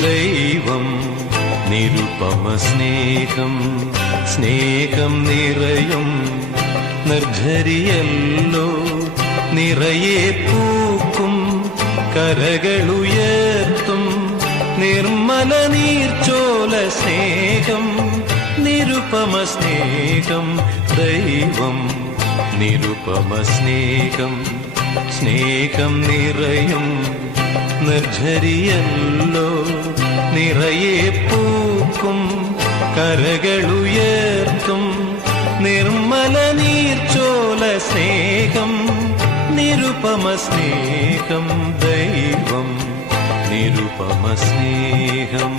ദൈവം നിരുപമ സ്നേഹം സ്നേഹം നിറയും നിർജരിയല്ലോ നിറയെ പൂക്കും കരകളുയർത്തും നിർമ്മല നീർച്ചോല സ്നേഹം നിരുപമ സ്നേഹം ദൈവം നിരുപമ സ്നേഹം സ്നേഹം നിറയും നിർജരിയല്ലോ നിറയെ പൂക്കും കരകളുയർത്തും നിർമ്മല നീർച്ചോല സ്നേഹം നിരുപമ സ്നേഹം ദൈവം നിരുപമ സ്നേഹം